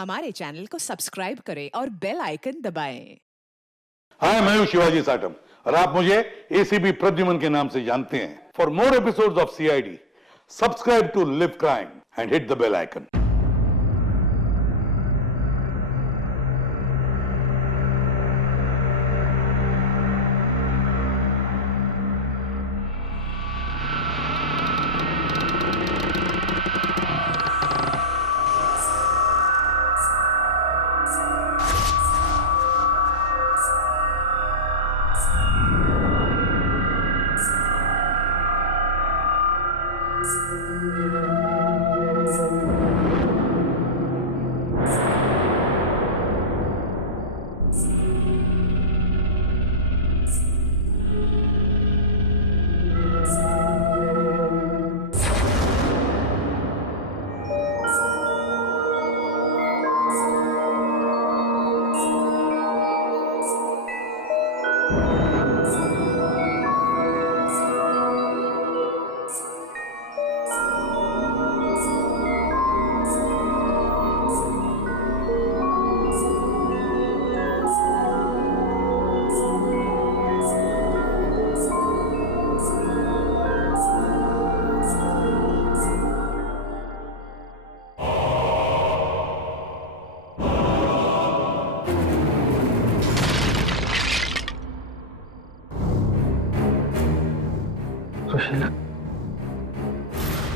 हमारे चैनल को सब्सक्राइब करें और बेल आइकन दबाएं। हाय, मैं हूं शिवाजी साटम और आप मुझे एसीपी प्रद्युमन के नाम से जानते हैं। For more episodes of CID, subscribe to Live Crime and hit the bell icon.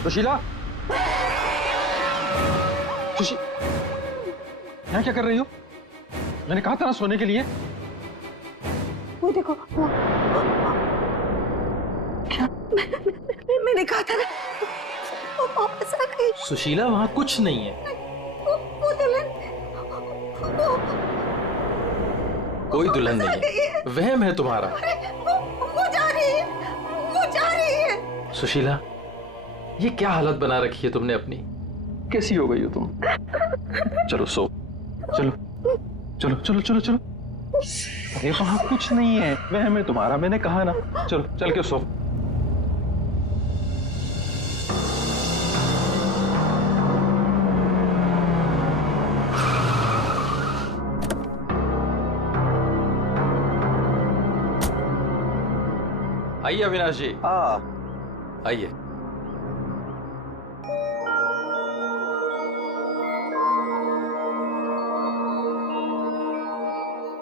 Sushila, Sushila, यहाँ क्या कर रही हो? मैंने कहा था ना सोने के लिए। वो देखो, वो क्या? मैंने कहा था ना, वो वापस आ गई। सुशीला, वहाँ कुछ नहीं है। वो दुल्हन, कोई दुल्हन नहीं है, वहम है तुम्हारा। वो जा रही है, वो जा रही है। सुशीला, ये क्या हालत बना रखी है तुमने अपनी? कैसी हो गई हो तुम? चलो सो, चलो चलो चलो चलो चलो। अरे वहां कुछ नहीं है, वहम है तुम्हारा, मैंने कहा ना। चलो चल के सो। आइए अविनाश जी, आइए।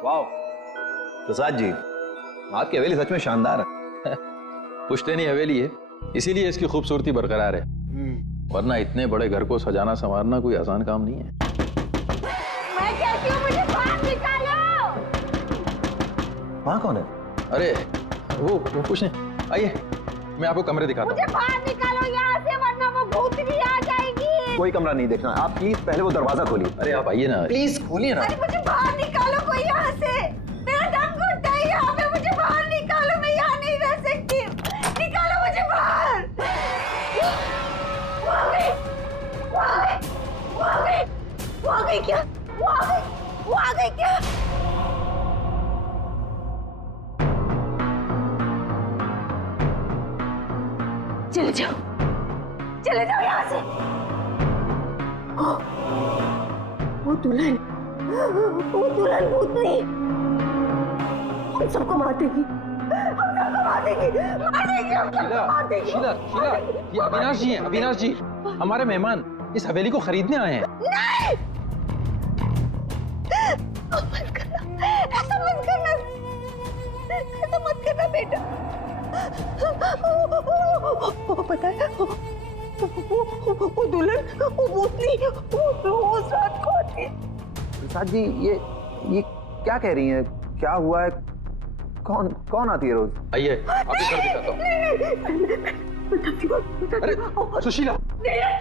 वाह प्रसाद जी, आपकी हवेली सच में शानदार है। पुश्तैनी हवेली है, इसीलिए इसकी खूबसूरती बरकरार है, वरना इतने बड़े घर को सजाना संवारना कोई आसान काम नहीं है। मैं कहती हूँ मुझे बाहर निकालो। वहाँ कौन है? अरे वो कुछ नहीं, आइए मैं आपको कमरे दिखाता हूँ। मुझे बाहर निकालो यहाँ से, वरना वो भूतनी आ जाएगी। कोई कमरा नहीं देखना, आप प्लीज पहले वो दरवाजा खोलिए। अरे आप आइए ना, प्लीज खोलिए ना। अरे मुझे बाहर निकालो कोई यहाँ से, मेरा दम घुटता है यहाँ पे। मुझे बाहर निकालो, मैं यहाँ नहीं रह सकती। निकालो मुझे बाहर। वो आ गई, वो आ गई, वो आ गई, वो आ गई क्या? वो आ गई, वो आ गई क्या? चले जाओ, चले जाओ यहाँ से। वो दुल्हन भूतनी हम सबको मार देगी, हम सबको मार देगी, मार देगी, हम सबको मार देगी। शीला, शीला, ये अविनाश जी हैं, अविनाश जी, हमारे मेहमान इस हवेली को खरीदने आए हैं। नहीं, मत करना, ऐसा मत करना, ऐसा मत करना बेटा। वो पता है, वो दुल्हन, वो भूतनी, वो रोज रात को आती है। प्रसाद जी, ये क्या कह रही हैं? क्या हुआ है? कौन आती है रोज? आइए आपको घर दिखाता हूँ। अरे सुशीला,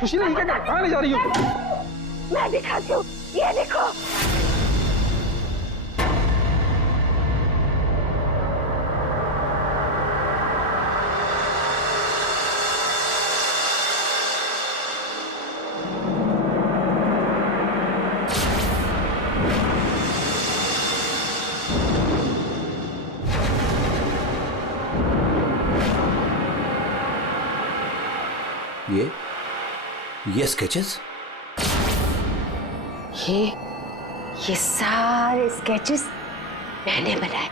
सुशीला, ये क्या, कहाँ ले जा रही हो? मैं दिखाती हूँ, ये देखो। ये स्केचेस? ये सारे स्केचेस मैंने बनाए।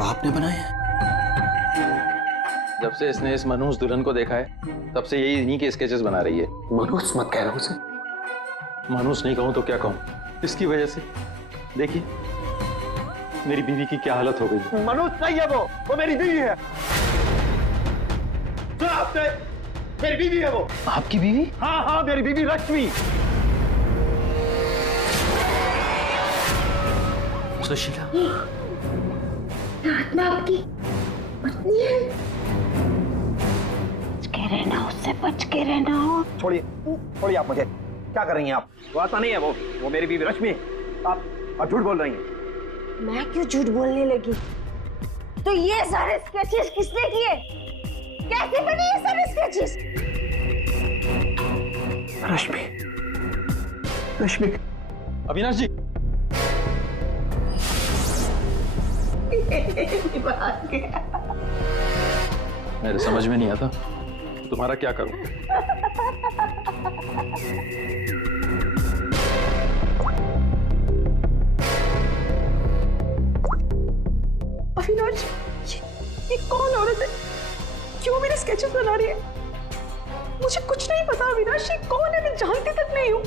आपने बनाए हैं? जब से इसने इस मनहूस दुल्हन को देखा है तब से यही इन्हीं के स्केचेस बना रही है। मनोज मत कह रहा उसे। मनहूस नहीं कहूं तो क्या कहूं, इसकी वजह से देखिए मेरी बीवी की क्या हालत हो गई। मनोज नहीं है वो मेरी बीवी है। सुना आपने? मेरी बीवी है वो। आपकी बीवी? हाँ मेरी बीवी रश्मि। सुशीला, आत्मा आपकी पत्नी है। बच के रहना, उससे बच के रहना। छोड़िए आप मुझे। क्या कर रही हैं आप? वो आता नहीं है वो मेरी बीवी रश्मि। आप झूठ बोल रही हैं। मैं क्यों झूठ बोलने लगी? तो ये सारे स्केचेस किसने किए? कैसे बने ये सारे स्केचेस? रश्मि अविनाश जी। मेरे समझ में नहीं आता तुम्हारा क्या करूं। अविनाश, ये कौन औरत है? क्यों मेरे स्केचेस बना रही है? मुझे कुछ नहीं पता अविनाश, ये कौन है? मैं जानती तक नहीं हूँ।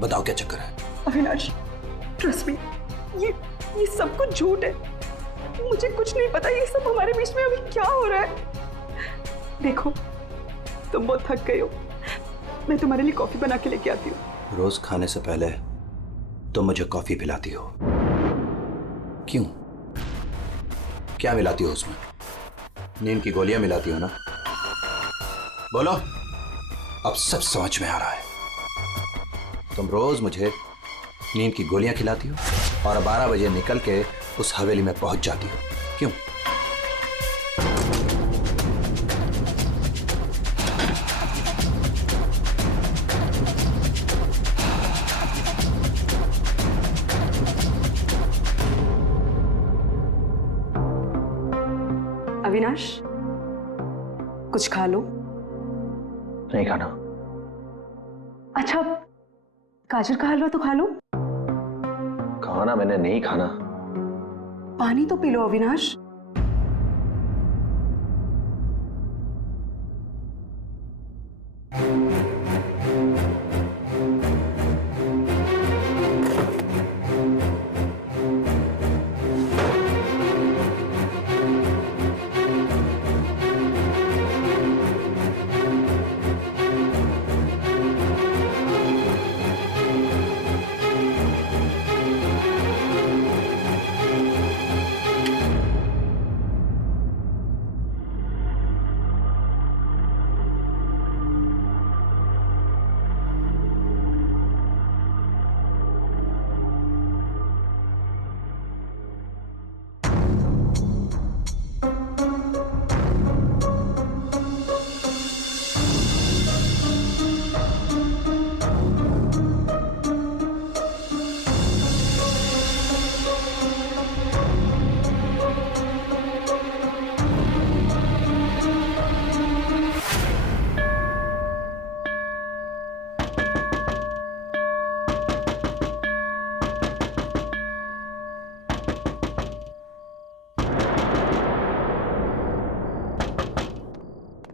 बताओ क्या चक्कर है? अविनाश, ट्रस्ट मी, ये सब कुछ झूठ है। मुझे कुछ नहीं पता ये सब हमारे बीच में अभी क्या हो रहा है। देखो, तुम बहुत थक गए हो, मैं तुम्हारे लिए कॉफी बना के लेके आती हूँ। रोज खाने से पहले तुम मुझे कॉफी पिलाती हो, क्यों? क्या मिलाती हो उसमें? नींद की गोलियां मिलाती हो ना? बोलो, अब सब समझ में आ रहा है। तुम रोज मुझे नींद की गोलियां खिलाती हो और 12 बजे निकल के उस हवेली में पहुंच जाती हो, क्यों? अविनाश, कुछ खा लो। नहीं खाना। अच्छा, गाजर का हलवा तो खा लो। खाना मैंने नहीं खाना। पानी तो पी लो अविनाश।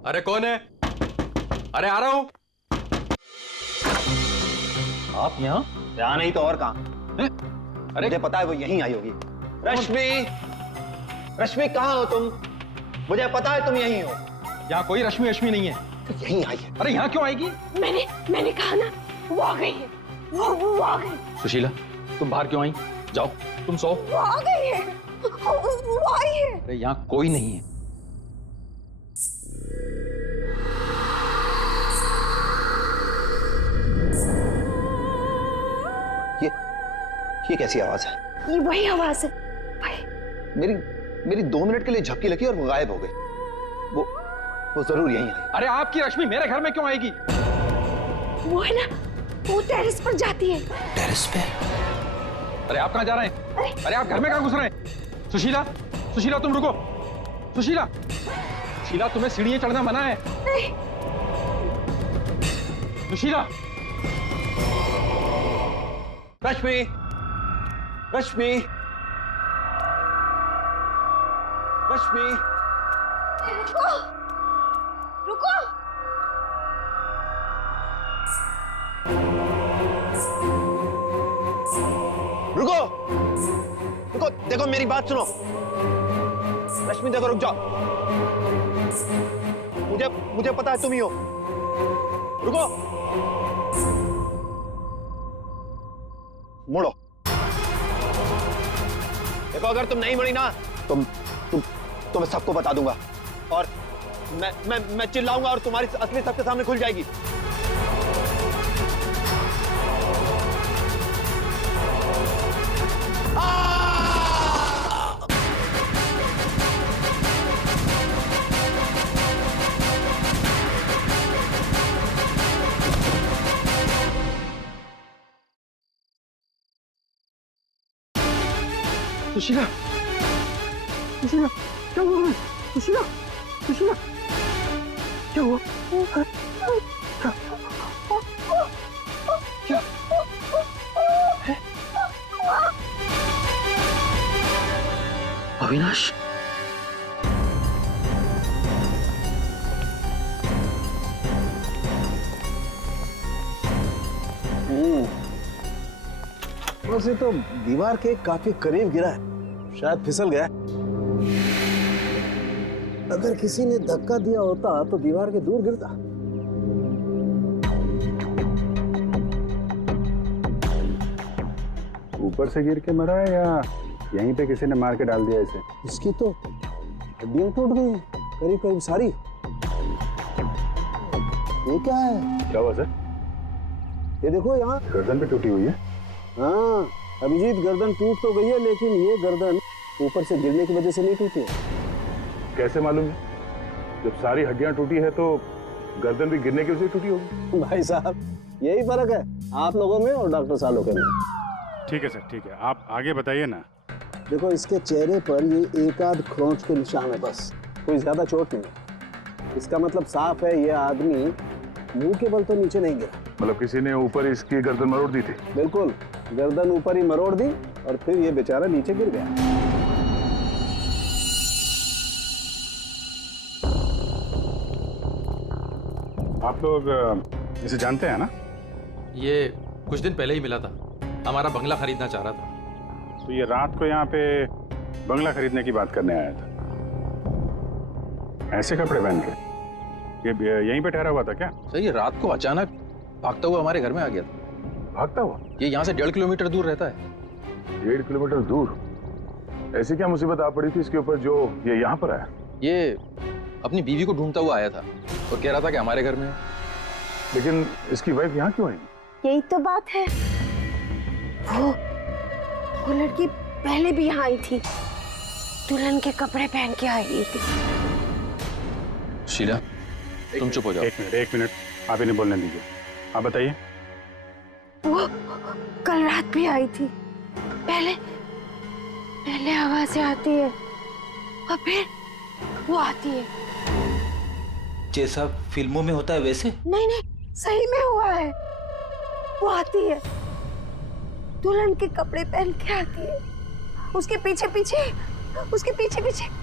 अरे कौन है? अरे आ रहा हूं। आप यहाँ? यहाँ नहीं तो और कहाँ? अरे मुझे पता है वो यहीं आई होगी। रश्मि कहाँ हो तुम? मुझे पता है तुम यहीं हो। यहाँ कोई रश्मि नहीं है। तो यहीं आई है। अरे यहाँ क्यों आएगी? मैंने कहा ना, वो आ गई है। वो आ गई। सुशीला, तुम बाहर क्यों आई? जाओ, तुम सो। वो आ गई है। वो आई है। अरे यहाँ कोई नहीं है। ये कैसी आवाज है? ये वही आवाज है। मेरी 2 मिनट के लिए झपकी लगी और वो गायब हो गई। वो जरूर यहीं आई। अरे आपकी रश्मि मेरे घर में क्यों आएगी? वो है ना, वो टेरेस पर जाती है। टेरेस पे? अरे आप कहाँ जा रहे हैं? अरे आप घर में कहाँ घुस रहे हैं? सुशीला, तुम रुको। सुशीला, तुम्हें सीढ़ियां चढ़ना मना है। नहीं। सुशीला, रश्मि, रश्मि, रश्मि, रुको, रुको। रुको, रुको, देखो मेरी बात सुनो। रश्मि देखो, रुक जाओ। मुझे पता है तुम ही हो। रुको, मुड़ो। देखो अगर तुम नहीं मुड़ी ना तो मैं सबको बता दूंगा और मैं चिल्लाऊंगा और तुम्हारी असली सबके सामने खुल जाएगी। सुशीला, सुशीला, क्या हुआ? सुशीला, सुशीला, क्या हुआ? क्या? अविनाश, वैसे तो दीवार के काफी करीब गिरा है, शायद फिसल गया। अगर किसी ने धक्का दिया होता तो दीवार के दूर गिरता। ऊपर से गिर के मरा है या यहीं पे किसी ने मार के डाल दिया इसे? इसकी तो हड्डियां टूट गई हैं, करीब करीब सारी। ये क्या है? क्या हुआ सर? ये देखो यहाँ गर्दन पे टूटी हुई है। हाँ अभिजीत, गर्दन टूट तो गई है लेकिन ये गर्दन ऊपर से गिरने की वजह से नहीं टूटी है। कैसे मालूम है? जब सारी हड्डियां टूटी है तो गर्दन भी गिरने की वजह से टूटी होगी। भाई साहब यही फर्क है आप लोगों में और डॉक्टर सालों के में। ठीक है सर, ठीक है, आप आगे बताइए ना। देखो इसके चेहरे पर ये एक आध खरोंच के निशान है, बस कोई ज्यादा चोट नहीं। इसका मतलब साफ है ये आदमी मुंह के बल तो नीचे नहीं गिरा। मतलब किसी ने ऊपर इसकी गर्दन मरोड़ दी थी? बिल्कुल, गर्दन ऊपर ही मरोड़ दी और फिर ये बेचारा नीचे गिर गया। आप लोग इसे जानते हैं ना? ये कुछ दिन पहले ही मिला था, हमारा बंगला खरीदना चाह रहा था। तो ये रात को यहाँ पे बंगला खरीदने की बात करने आया था। ऐसे कपड़े पहन के ये यहीं पे ठहरा हुआ था क्या? सर ये रात को अचानक भागता हुआ हमारे घर में आ गया था। भागता हुआ? ये यहाँ से 1.5 किलोमीटर दूर रहता है। 1.5 किलोमीटर दूर? ऐसी क्या मुसीबत आ पड़ी थी इसके ऊपर जो ये यहाँ पर आया? ये अपनी बीवी को ढूंढता हुआ आया था और कह रहा था कि हमारे घर में है। लेकिन इसकी वाइफ यहाँ क्यों आई? यही तो बात है, वो लड़की पहले भी यहाँ आई थी, दुल्हन के कपड़े पहन के आई थी। शीला तुम चुप हो जाओ। एक मिनट, आप इन्हें बोलने दीजिए। आप बताइए। वो कल रात भी आई थी, पहले आवाजें आती है और फिर वो आती है। जैसा फिल्मों में होता है वैसे? नहीं, सही में हुआ है। वो आती है, दुल्हन के कपड़े पहन के आती है, उसके पीछे पीछे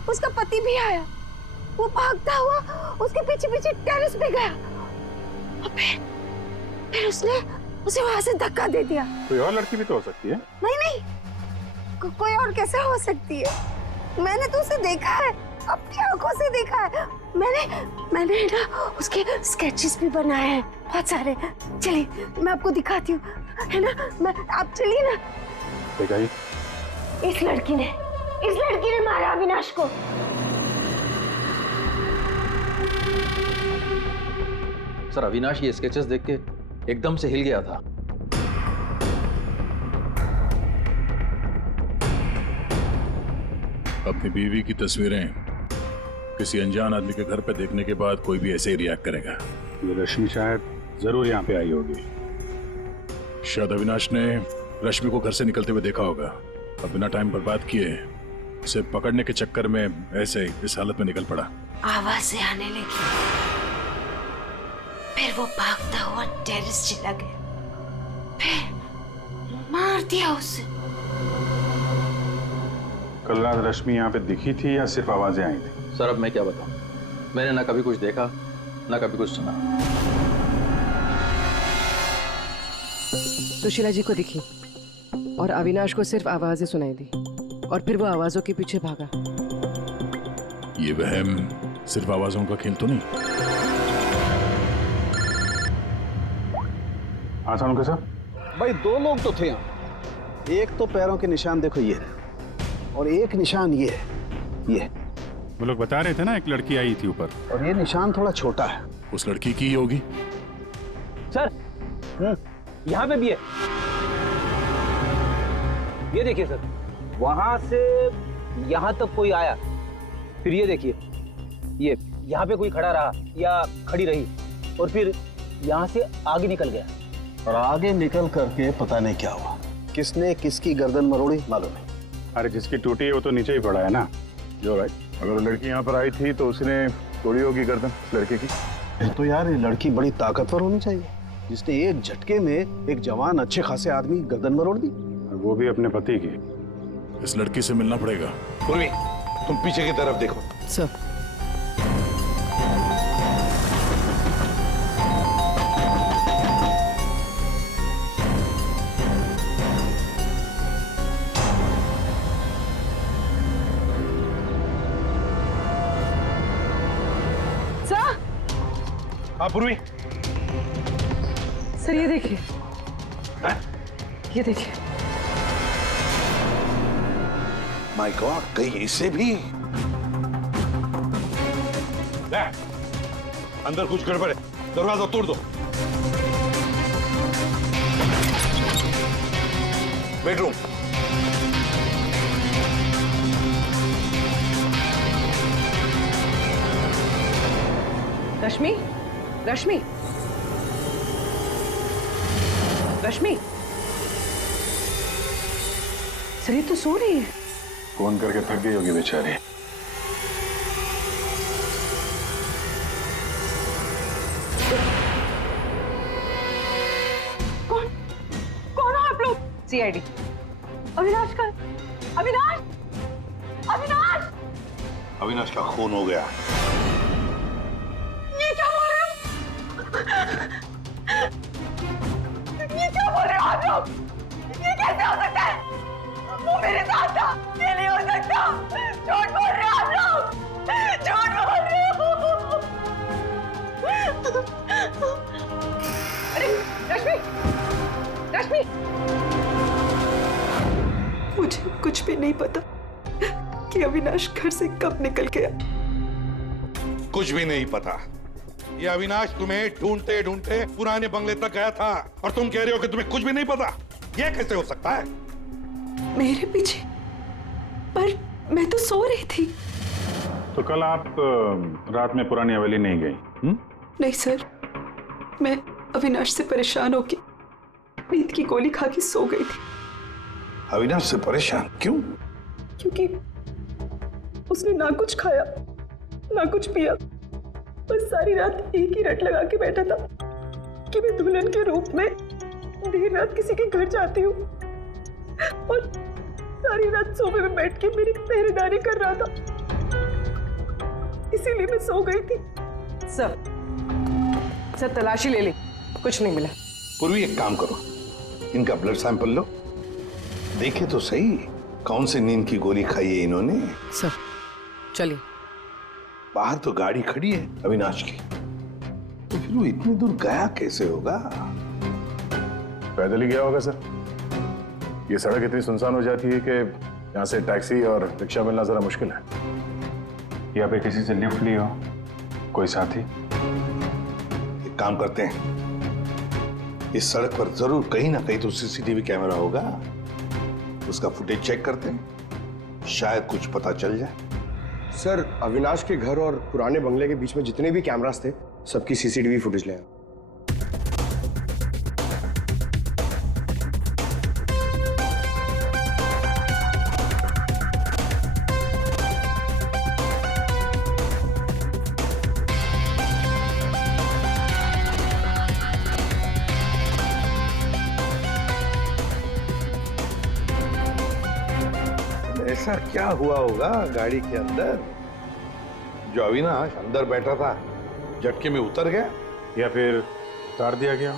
उसका पति भी आया। वो भागता हुआ उसके पीछे पीछे टेरेस पे गया और फिर उसने उसे वहां से धक्का दे दिया। कोई और लड़की भी तो हो सकती है। नहीं, कोई और कैसे हो सकती है? मैंने तो उसे देखा है, अपनी आंखों से देखा है। मैंने ना उसके स्केचेस भी बनाए हैं बहुत सारे। चलिए मैं आपको दिखाती हूँ, है ना? आप चलिए ना। दिखाइए। इस लड़की ने मारा अविनाश को। सर अविनाश ये स्केचेस देख के एकदम से हिल गया था। अपनी बीवी की तस्वीरें किसी अनजान आदमी के घर पे देखने के बाद कोई भी ऐसे ही रिएक्ट करेगा। ये रश्मि शायद जरूर यहाँ पे आई होगी। शायद अविनाश ने रश्मि को घर से निकलते हुए देखा होगा। अब बिना टाइम बर्बाद किए उसे पकड़ने के चक्कर में ऐसे इस हालत में निकल पड़ा। आवाजें आने लगी, फिर वो भागता हुआ टेरेस चला गया, फिर मार दिया उसे। कल रात रश्मि यहाँ पे दिखी थी या सिर्फ आवाजें आई थी? सर अब मैं क्या बताऊं, मैंने ना कभी कुछ देखा ना कभी कुछ सुना। सुशीला जी को दिखी और अविनाश को सिर्फ आवाजें सुनाई दी और फिर वो आवाजों के पीछे भागा। ये वहम सिर्फ आवाजों का खेल तो नहीं? हाँ सानुका साहब, भाई 2 लोग तो थे यहाँ। एक तो पैरों के निशान देखो ये है, और एक निशान ये है, ये। वो लोग बता रहे थे ना एक लड़की आई थी ऊपर, और ये निशान थोड़ा छोटा है। उस लड़की की ही होगी। सर यहाँ पे भी है, ये देखिए सर, वहां से यहाँ तक कोई आया, फिर ये देखिए, ये यहाँ पे कोई खड़ा रहा या खड़ी रही, और फिर यहाँ से आगे निकल गया। और आगे निकल करके पता नहीं क्या हुआ, किसने किसकी गर्दन मरोड़ी मालूम नहीं। अरे जिसकी टूटी है वो तो नीचे ही पड़ा है ना। जो राइट, अगर वो लड़की यहाँ पर आई थी तो उसने तोड़ी होगी गर्दन लड़के की। तो यार ये लड़की बड़ी ताकतवर होनी चाहिए, जिसने एक झटके में एक जवान अच्छे खासे आदमी गर्दन मरोड़ दी, और वो भी अपने पति की। इस लड़की से मिलना पड़ेगा। पूर्वी, तुम पीछे की तरफ देखो। सर हाँ पूर्वी, सर ये देखिए, ये देखिए। माय गॉड, कहीं इसे भी अंदर कुछ गड़बड़ है, दरवाजा तोड़ दो। बेडरूम, रश्मि, रश्मि, रश्मि, सर ये तो सो रही है। फोन करके थक गई होगी बेचारी। कौन कौन हो आप लोग? सीआईडी। अविनाश का, अविनाश, अविनाश, अविनाश का खून हो गया। ये क्या बोल रहे हो? ये क्या बोल रहे हो आप लोग? ये कैसे हो सकता है? वो मेरे साथ था, ये नहीं हो सकता। झूठ बोल रहे हो आप लोग, झूठ बोल रहे हो। अरे रश्मि, रश्मि, मुझे कुछ भी नहीं पता कि अविनाश घर से कब निकल गया। कुछ भी नहीं पता। ये अविनाश तुम्हें ढूंढते ढूंढते पुराने बंगले तक गया था और तुम कह रहे हो कि तुम्हें कुछ भी नहीं पता। ये कैसे हो सकता है? मेरे पीछे? पर मैं तो सो रही थी। तो कल आप रात में पुरानी हवेली नहीं गई? नहीं सर, मैं अविनाश से परेशान होके नींद की गोली खा के सो गई थी। अविनाश से परेशान क्यों? क्योंकि उसने ना कुछ खाया ना कुछ पिया, बस सारी रात एक ही रट लगा के बैठा था कि मैं दुल्हन के रूप में देर रात किसी के घर जाती हूँ, और सारी रात सोफे में बैठ के मेरी पहरेदारी कर रहा था। इसीलिए मैं सो गई थी। सर तलाशी ले ली, कुछ नहीं मिला। पूर्वी एक काम करो, इनका ब्लड सैंपल लो, देखे तो सही कौन सी नींद की गोली खाई है इन्होंने। सर चलिए। बाहर तो गाड़ी खड़ी है अविनाश की, तो फिर वो इतनी दूर गया कैसे होगा? पैदल ही गया होगा सर। ये सड़क इतनी सुनसान हो जाती है कि यहाँ से टैक्सी और रिक्शा मिलना जरा मुश्किल है। या फिर किसी से लिफ्ट ली हो, कोई साथी। एक काम करते हैं, इस सड़क पर जरूर कहीं ना कहीं तो सीसीटीवी कैमरा होगा, उसका फुटेज चेक करते हैं, शायद कुछ पता चल जाए। सर, अविनाश के घर और पुराने बंगले के बीच में जितने भी कैमरास थे, सबकी सीसीटीवी फुटेज ले आए। ऐसा क्या हुआ होगा गाड़ी के अंदर जो अविनाश अंदर बैठा था झटके में उतर गया? या फिर उतार दिया गया?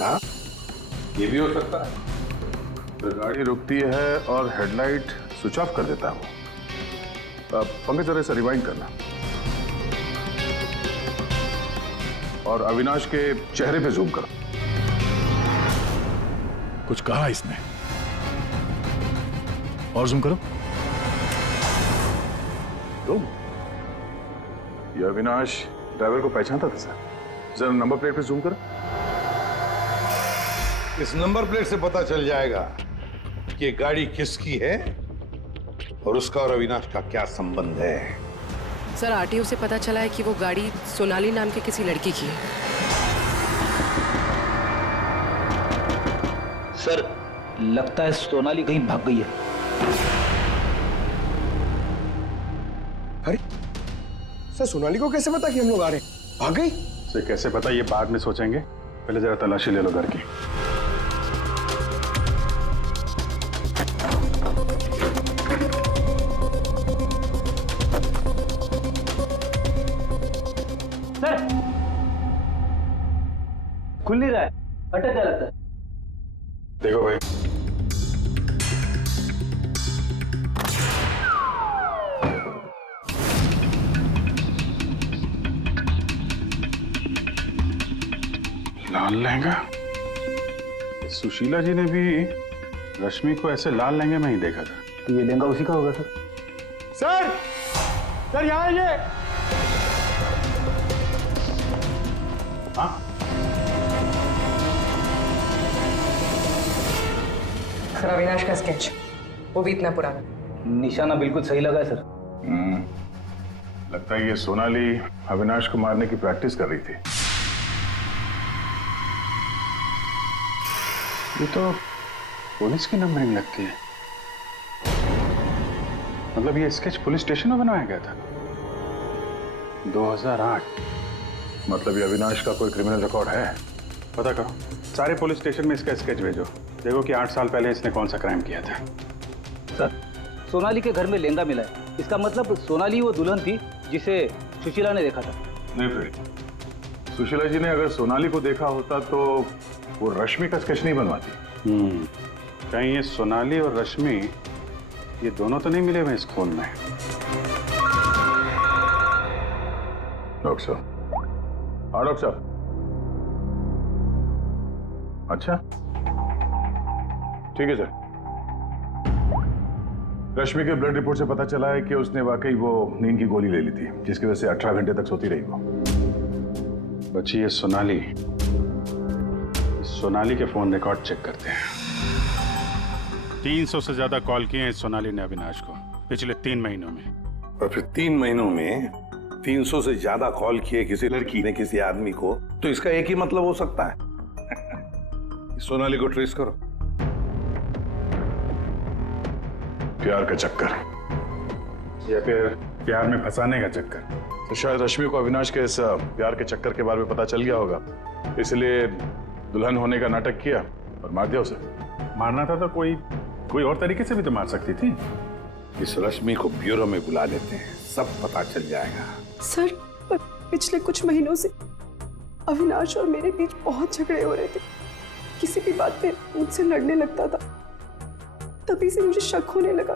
हाँ, ये भी हो सकता है। तो गाड़ी रुकती है और हेडलाइट स्विच ऑफ कर देता है वो। पंकज जरा इसे रिवाइंड करना और अविनाश के चेहरे पे जूम करो। कुछ कहा इसने? और जूम करो। ये अविनाश ड्राइवर को पहचानता था सर। जरा नंबर प्लेट पे जूम करो। इस नंबर प्लेट से पता चल जाएगा कि ये गाड़ी किसकी है और उसका और अविनाश का क्या संबंध है। सर आरटीओ से पता चला है कि वो गाड़ी सोनाली नाम के किसी लड़की की है। सर लगता है सोनाली कहीं भाग गई है। अरे सर, सोनाली को कैसे पता कि हम लोग आ रहे हैं? भाग गई? से कैसे पता, ये बाद में सोचेंगे। पहले जरा तलाशी ले लो घर की। सर खुल नहीं रहा है, अटक गया लगता है। देखो भाई, लाल लहंगा। सुशीला जी ने भी रश्मि को ऐसे लाल लहंगे में ही देखा था। तो ये लहंगा उसी का होगा सर। सर, सर यहाँ आइए। हाँ, सर अविनाश का स्केच, वो भी इतना पुराना। निशाना बिल्कुल सही लगा है सर। लगता है ये सोनाली अविनाश को मारने की प्रैक्टिस कर रही थी। ये तो पुलिस की नंबरिंग लगती है। मतलब ये स्केच पुलिस स्टेशन में बनवाया गया था 2008। मतलब ये अविनाश का कोई क्रिमिनल रिकॉर्ड है? पता करो, सारे पुलिस स्टेशन में इसका स्केच भेजो। देखो कि 8 साल पहले इसने कौन सा क्राइम किया था। सर सोनाली के घर में लहंगा मिला है, इसका मतलब सोनाली वो दुल्हन थी जिसे सुशीला ने देखा था। नहीं फिर सुशीला जी ने अगर सोनाली को देखा होता तो वो रश्मि का स्केच नहीं बनवाती। कहीं ये सोनाली और रश्मि ये दोनों तो नहीं मिले हुए इस खून में? डॉक्टर साहब। हाँ डॉक्टर साहब। अच्छा ठीक है सर। रश्मि के ब्लड रिपोर्ट से पता चला है कि उसने वाकई वो नींद की गोली ले ली थी, जिसकी वजह से 18 घंटे तक सोती रही वो। बची ये सोनाली। सोनाली के फोन रिकॉर्ड चेक करते हैं। 300 से ज्यादा कॉल किए हैं सोनाली ने अविनाश को पिछले 3 महीनों में। और फिर 3 महीनों में 300 से ज्यादा कॉल किए किसी लड़की ने किसी आदमी को, तो इसका एक ही मतलब हो सकता है। सोनाली को ट्रेस करो। प्यार का चक्कर या फिर प्यार में फंसाने का चक्कर। तो शायद रश्मि को अविनाश के इस प्यार के चक्कर के बारे में पता चल गया होगा, इसलिए दुल्हन होने का नाटक किया और मार दिया उसे। मारना था तो कोई और तरीके से भी तो मार सकती थी। इस रश्मि को ब्यूरो में बुला लेते हैं, सब पता चल जाएगा। सर पिछले कुछ महीनों से अविनाश और मेरे बीच बहुत झगड़े हो रहे थे। किसी भी बात पे मुझसे लड़ने लगता था। तभी से मुझे शक होने लगा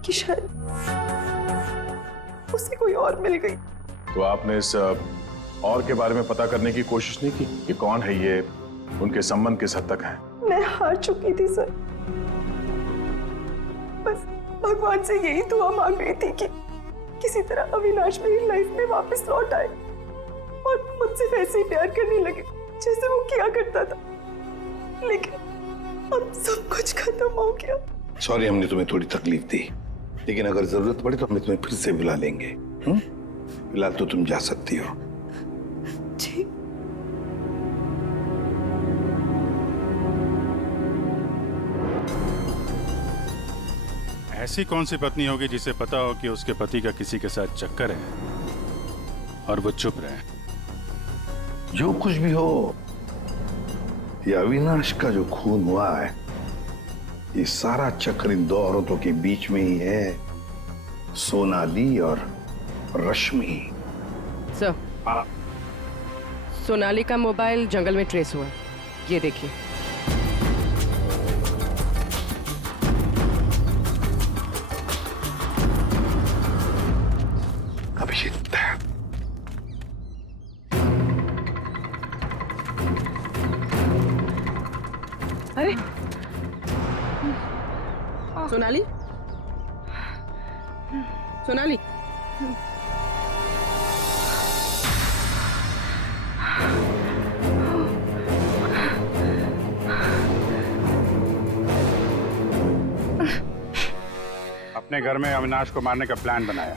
कि शायद उसे कोई और मिल गई। तो आपने इस और के बारे में पता करने की कोशिश नहीं की कि कौन है ये, उनके संबंध किस हद तक है? मैं हार चुकी थी सर। बस भगवान से यही दुआ मांग रही थी कि किसी तरह अविनाश मेरी लाइफ में वापस लौट आए और मुझसे वैसे ही प्यार करने लगे जैसे वो किया करता था। लेकिन अब सब कुछ खत्म हो गया। सॉरी हमने तुम्हें थोड़ी तकलीफ दी, लेकिन अगर जरूरत पड़ी तो हम तुम्हें फिर से बुला लेंगे। फिलहाल तो तुम जा सकती हो। जी। ऐसी कौन सी पत्नी होगी जिसे पता हो कि उसके पति का किसी के साथ चक्कर है और वो चुप रहे? जो कुछ भी हो, ये अविनाश का जो खून हुआ है ये सारा चक्कर इन दो औरतों के बीच में ही है, सोनाली और रश्मि। सर, सोनाली का मोबाइल जंगल में ट्रेस हुआ, ये देखिए। अभिजीत, अरे सोनाली, सोनाली, अपने घर में अविनाश को मारने का प्लान बनाया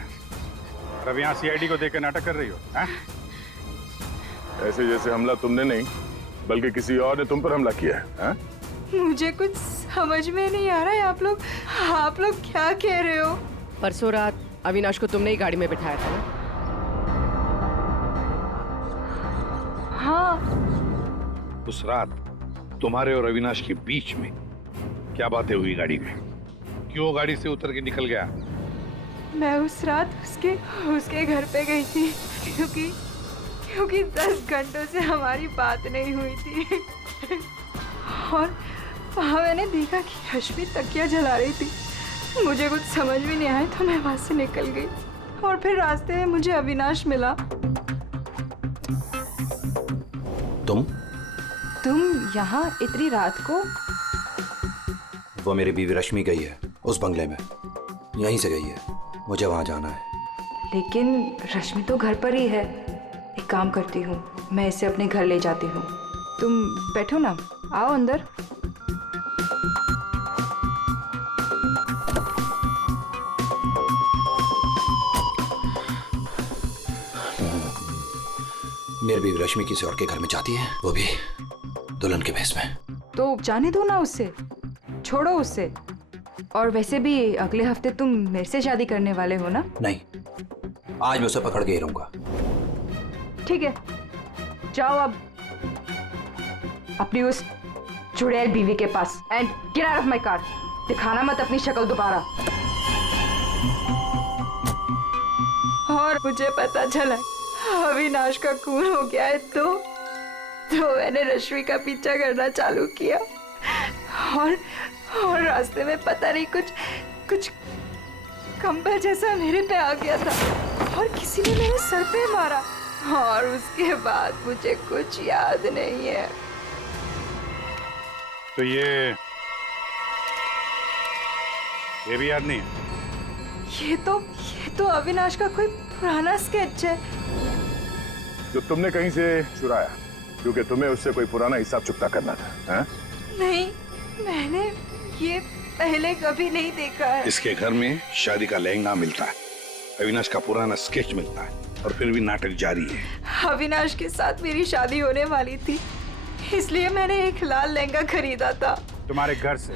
और अब यहाँ सीआईडी को देकर नाटक कर रही हो, हैं? ऐसे जैसे हमला तुमने नहीं बल्कि किसी और ने तुम पर हमला किया है। मुझे कुछ समझ में नहीं आ रहा है। आप लोग क्या कह रहे हो? परसों रात अविनाश को तुमने ही गाड़ी में बिठाया था ना? हाँ। उस रात तुम्हारे और अविनाश के बीच में क्या बातें हुई गाड़ी में? क्यों गाड़ी से उतर के निकल गया? मैं उस रात उसके घर पे गई थी क्योंकि 10 घंटों से हमारी बात नहीं हुई थी और वहाँ मैंने देखा कि रश्मि तकिया जला रही थी। मुझे कुछ समझ में नहीं आया तो मैं वहाँ से निकल गई और फिर रास्ते में मुझे अविनाश मिला। तुम यहाँ इतनी रात को? वो मेरी बीवी रश्मि गई है उस बंगले में, यहीं से गई है, मुझे वहां जाना है। लेकिन रश्मि तो घर पर ही है। एक काम करती हूँ, मैं इसे अपने घर ले जाती हूँ। तुम बैठो ना, आओ अंदर। मेरी बीवी रश्मि किसी और के घर में जाती है, वो भी दुल्हन के भेष में। तो जाने दो ना उससे, छोड़ो उससे। और वैसे भी अगले हफ्ते तुम मेरे से शादी करने वाले हो ना? नहीं, आज मैं उसे पकड़ के ही रहूंगा। ठीक है, जाओ अब अपनी उस चुड़ैल बीवी के पास and get out of my car. दिखाना मत अपनी शक्ल दोबारा। और मुझे पता चला अविनाश का खून हो गया है तो मैंने रश्मि का पीछा करना चालू किया और रास्ते में पता नहीं कुछ कंबल जैसा मेरे पे आ गया था और किसी ने मेरे सर पे मारा और उसके बाद मुझे कुछ याद नहीं है। तो ये भी याद नहीं है? ये तो अविनाश का कोई पुराना स्केच है जो तुमने कहीं से चुराया क्योंकि तुम्हें उससे कोई पुराना हिसाब चुकता करना था, हैं? नहीं, मैंने ये पहले कभी नहीं देखा है। इसके घर में शादी का लहंगा मिलता है, अविनाश का पुराना स्केच मिलता है और फिर भी नाटक जारी है। अविनाश के साथ मेरी शादी होने वाली थी, इसलिए मैंने एक लाल लहंगा खरीदा था। तुम्हारे घर से,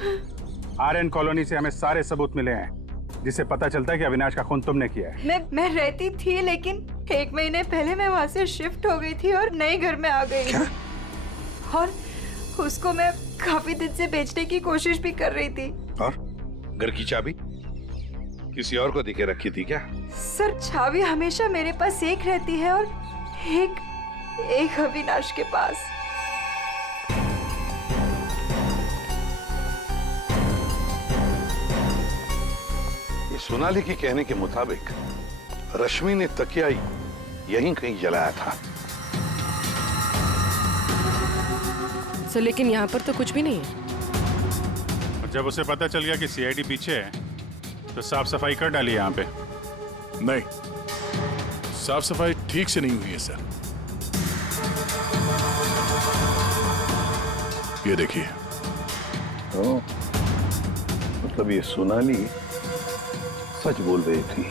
आर्यन कॉलोनी से हमें सारे सबूत मिले हैं जिससे पता चलता है कि अविनाश का खून तुमने किया है। मैं रहती थी लेकिन 1 महीने पहले मैं वहाँ से शिफ्ट हो गई थी और नए घर में आ गई। क्या? और उसको मैं काफी दिन से बेचने की कोशिश भी कर रही थी। और घर की चाबी किसी और को देके रखी थी क्या? सर, चाबी हमेशा मेरे पास एक रहती है और एक अविनाश के पास। ये सोनाली के कहने के मुताबिक रश्मि ने तकिया यहीं कहीं जलाया था। सर, लेकिन यहाँ पर तो कुछ भी नहीं है। और जब उसे पता चल गया कि सीआईडी पीछे है तो साफ सफाई कर डाली यहाँ पे। नहीं, साफ सफाई ठीक से नहीं हुई है सर। ये देखिए। मतलब ये सोनाली सच बोल रही थी।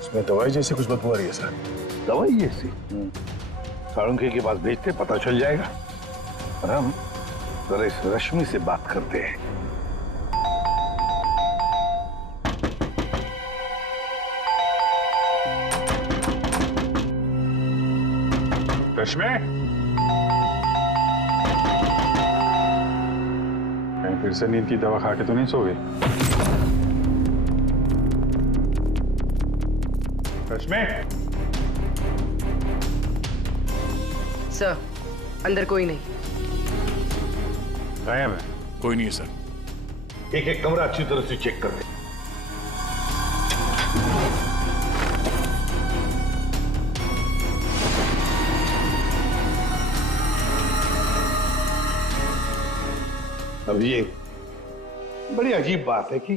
इसमें दवाई जैसी कुछ बदबू आ रही है सर। दवाई जैसी? साळुंखे के पास भेजते, पता चल जाएगा। और हम जरा इस रश्मि से बात करते हैं। रश्मि, कहीं पे फिर से नींद की दवा खा के तो नहीं सो गई? रश्मि, सर, अंदर कोई नहीं। गायब है। कोई नहीं है सर। एक एक कमरा अच्छी तरह से चेक कर ले। अब ये बड़ी अजीब बात है कि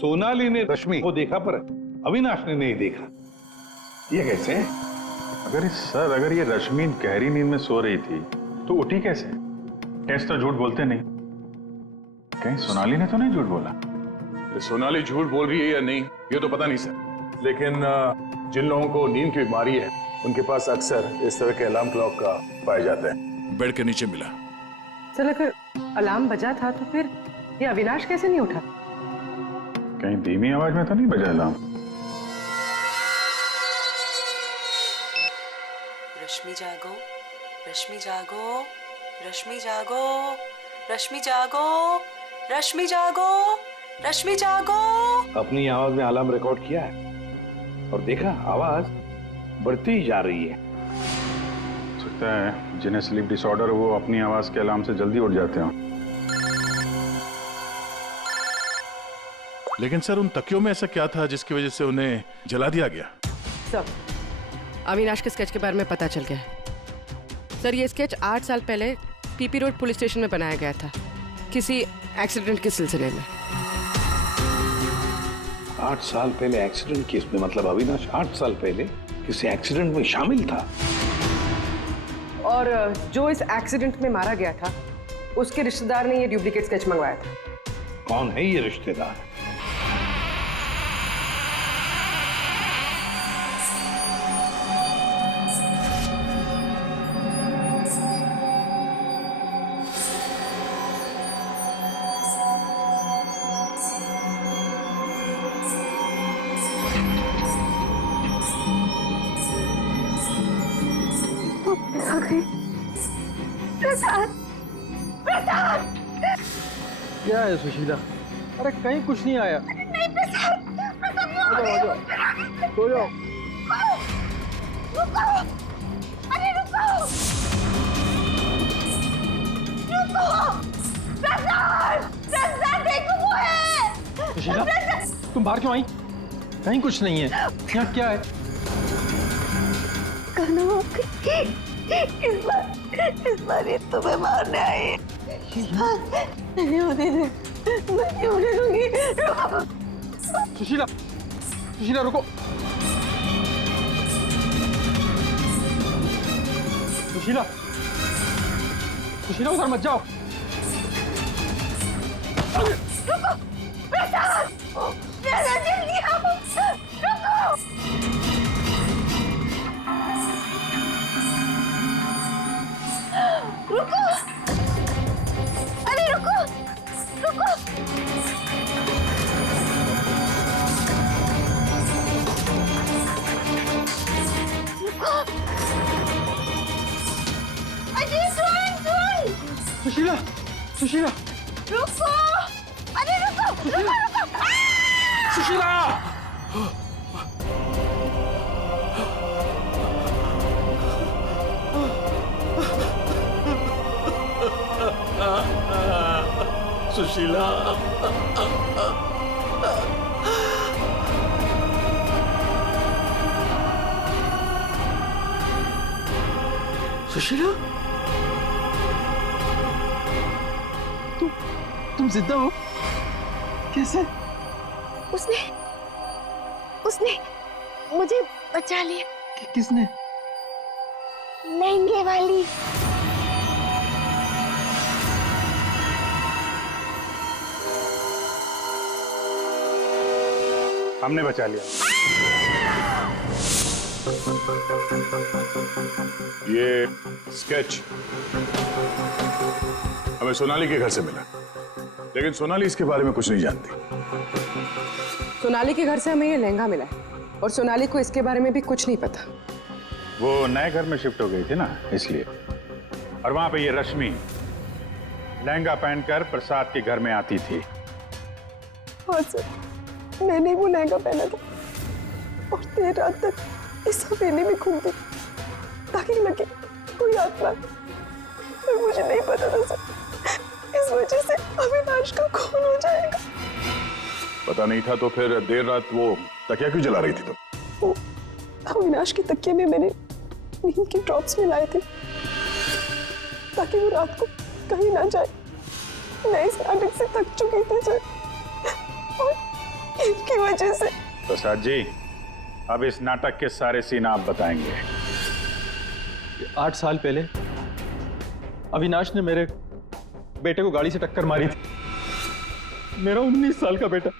सोनाली ने रश्मि को देखा पर अविनाश ने नहीं देखा। ये कैसे? अगर ये रश्मि गहरी नींद में सो रही थी तो उठी कैसे? टेस्ट तो झूठ बोलते नहीं। कहीं सोनाली ने तो नहीं झूठ बोला? सोनाली झूठ बोल रही है या नहीं ये तो पता नहीं सर, लेकिन जिन लोगों को नींद की बीमारी है उनके पास अक्सर इस तरह के अलार्म क्लॉक का पाया जाता है। बेड के नीचे मिला। सर, अगर अलार्म बजा था तो फिर ये अविनाश कैसे नहीं उठा? कहीं धीमी आवाज में तो नहीं बजा अलार्म? रश्मि जागो, रश्मि जागो, रश्मि जागो, रश्मि जागो, रश्मि जागो, रश्मि जागो। अपनी आवाज में अलार्म रिकॉर्ड किया है और देखा आवाज बढ़ती ही जा रही है। सकता है जिन्हें स्लीप डिसऑर्डर वो अपनी आवाज के अलार्म से जल्दी उठ जाते हो। लेकिन सर उन तकियों में ऐसा क्या था जिसकी वजह से उन्हें जला दिया गया? सर, अविनाश के स्केच के बारे में पता चल गया है। सर, ये स्केच 8 साल पहले पीपी रोड पुलिस स्टेशन में बनाया गया था किसी एक्सीडेंट के सिलसिले में। 8 साल पहले एक्सीडेंट केस में, मतलब अविनाश 8 साल पहले किसी एक्सीडेंट में शामिल था। और जो इस एक्सीडेंट में मारा गया था उसके रिश्तेदार ने ये डुप्लीकेट स्केच मंगवाया था। कौन है ये रिश्तेदार? क्या है सुशीला? अरे कहीं कुछ नहीं आया। सो जाओ। सुशीला, तुम बाहर क्यों आई? कहीं कुछ नहीं है। यहाँ क्या है? इस बार ये तुम्हें मारने आई है। नहीं होने दे, नहीं होने दूंगी। सुशीला, सुशीला रुको। सुशीला, सुशीला उधर मत जाओ। रुको, प्रसाद, जल्दी आओ, रुको। रुको, अरे रुको, रुको। रुको, अजय सुन। सुशीला, सुशीला, रुको, अरे रुको, रुको, रुको। सुशीला! सुशीला, सुशीला, तुम जिंदा हो? कैसे? उसने मुझे बचा लिया। किसने? लहंगे वाली। हमने बचा लिया। ये स्केच हमें सोनाली के घर से मिला, लेकिन सोनाली इसके बारे में कुछ नहीं जानती। सोनाली के घर से हमें ये लहंगा मिला है और सोनाली को इसके बारे में भी कुछ नहीं पता। वो नए घर में शिफ्ट हो गई थी ना, इसलिए। और वहां पे ये रश्मि लहंगा पहनकर प्रसाद के घर में आती थी। हाँ सर, मैंने ही वो लहंगा पहना था और देर रात तक इस हवेली में घूमती ताकि लगे कोई आत्मा, पर मुझे नहीं पता था सर, इस वजह से अविनाश का खून हो जाएगा। पता नहीं था तो फिर देर रात वो तकिया क्यों जला रही थी तुम? वो अविनाश के तकिए में मैंने नींद की ड्रॉप्स मिलाए थे ताकि वो रात को कहीं ना जाए। मैं इस नाटक से थक चुकी थी सर और इनकी वजह से। प्रसाद जी, अब इस नाटक के सारे सीन आप बताएंगे। 8 साल पहले अविनाश ने मेरे बेटे को गाड़ी से टक्कर मारी थी। मेरा 19 साल का बेटा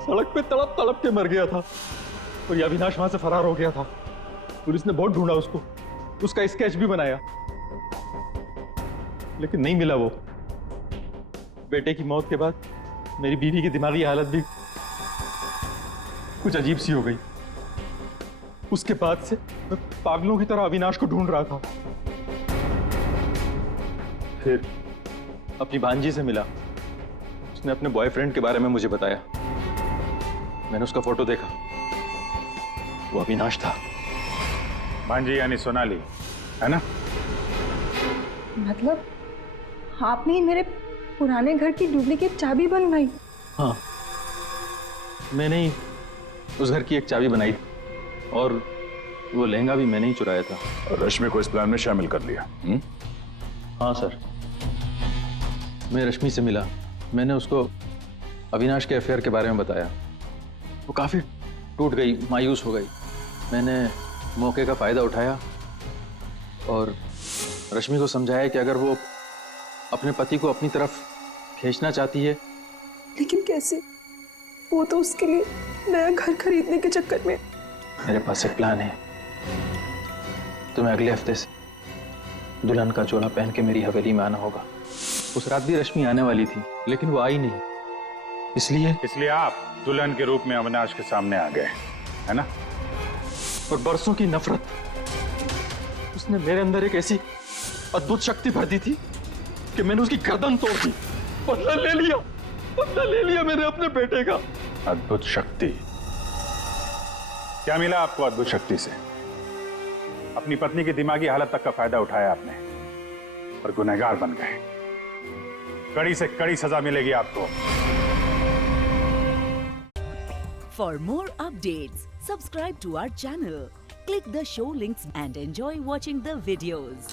सड़क पे तड़प तड़प के मर गया था और ये अविनाश वहां से फरार हो गया था। पुलिस ने बहुत ढूंढा उसको, उसका स्केच भी बनाया, लेकिन नहीं मिला वो। बेटे की मौत के बाद मेरी बीवी की दिमागी हालत भी कुछ अजीब सी हो गई। उसके बाद से मैं पागलों की तरह अविनाश को ढूंढ रहा था। फिर अपनी भांजी से मिला, उसने अपने बॉयफ्रेंड के बारे में मुझे बताया। मैंने उसका फोटो देखा, वो अविनाश था। भांजी यानी सोनाली, है ना? मतलब आपने ही मेरे पुराने घर की डुप्लीकेट चाबी बनवाई? हाँ, मैंने ही उस घर की एक चाबी बनाई थी और वो लहंगा भी मैंने ही चुराया था। और रश्मि को इस प्लान में शामिल कर लिया? हाँ सर, मैं रश्मि से मिला, मैंने उसको अविनाश के अफेयर के बारे में बताया। वो काफ़ी टूट गई, मायूस हो गई। मैंने मौके का फ़ायदा उठाया और रश्मि को समझाया कि अगर वो अपने पति को अपनी तरफ खींचना चाहती है। लेकिन कैसे? वो तो उसके लिए नया घर खरीदने के चक्कर में। मेरे पास एक प्लान है। तुम्हें अगले हफ्ते से दुल्हन का जोड़ा पहन के मेरी हवेली में आना होगा। उस रात भी रश्मि आने वाली थी, लेकिन वो आई नहीं। इसलिए आप दुल्हन के रूप में अविनाश के सामने आ गए, है ना? और बरसों की नफरत, उसने मेरे अंदर एक ऐसी अद्भुत शक्ति भर दी थी कि मैंने उसकी गर्दन तोड़ दी। बदला ले लिया मैंने अपने बेटे का। अद्भुत शक्ति? क्या मिला आपको अद्भुत शक्ति से? अपनी पत्नी की दिमागी हालत तक का फायदा उठाया आपने और गुनहगार बन गए। कड़ी से कड़ी सजा मिलेगी आपको। For more updates, subscribe to our channel, click the show links and enjoy watching the videos.